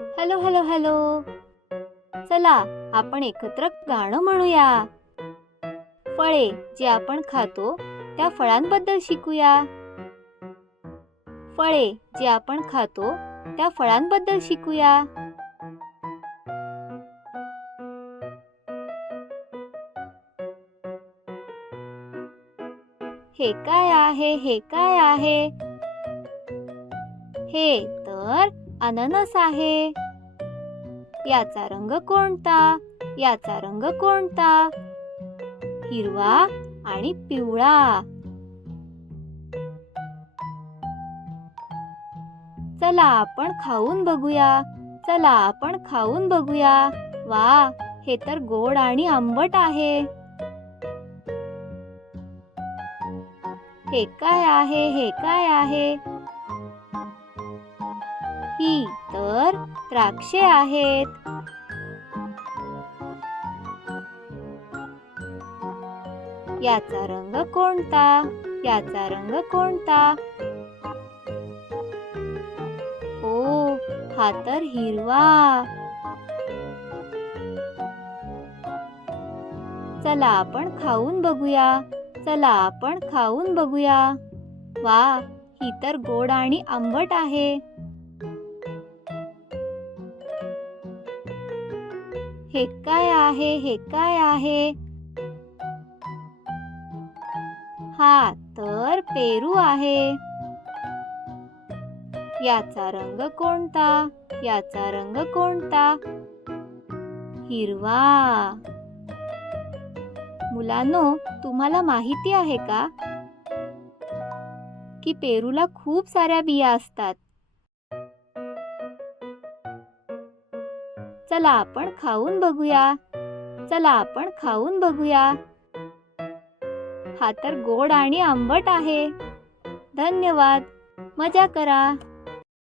Hello hello hello. चला आपण एकत्र गाणं म्हणूया. फळे जे आपण खातो त्या फळांबद्दल शिकूया. फळे जे आपण खातो त्या फळांबद्दल शिकूया. हे काय आहे, हे काय आहे? हे तर अननस आहे. याचा रंग कोणता? याचा रंग कोणता? हिरवा आणि पिवळा. चला आपण खाऊन बघूया. चला आपण खाऊन बघूया. वा, हे तर गोड आणि आंबट आहे. हे काय आहे, हे काय आहे? ही तर द्राक्षे आहेत. याचा रंग कोणता? याचा रंग कोणता? ओ, हा तर हिरवा. चला आपण खाऊन बघूया. चला आपण खाऊन बघूया. वा, ही तर गोड आणि आंबट आहे. हे काय आहे, हे काय आहे? हा तर पेरू आहे. याचा रंग कोणता? याचा रंग कोणता? हिरवा. मुलांनो, तुम्हाला माहिती आहे का की पेरूला खूप साऱ्या बिया असतात? चला आपण खाऊन बघूया. चला आपण खाऊन बघूया. हा तर गोड आणि आंबट आहे. धन्यवाद. मजा करा.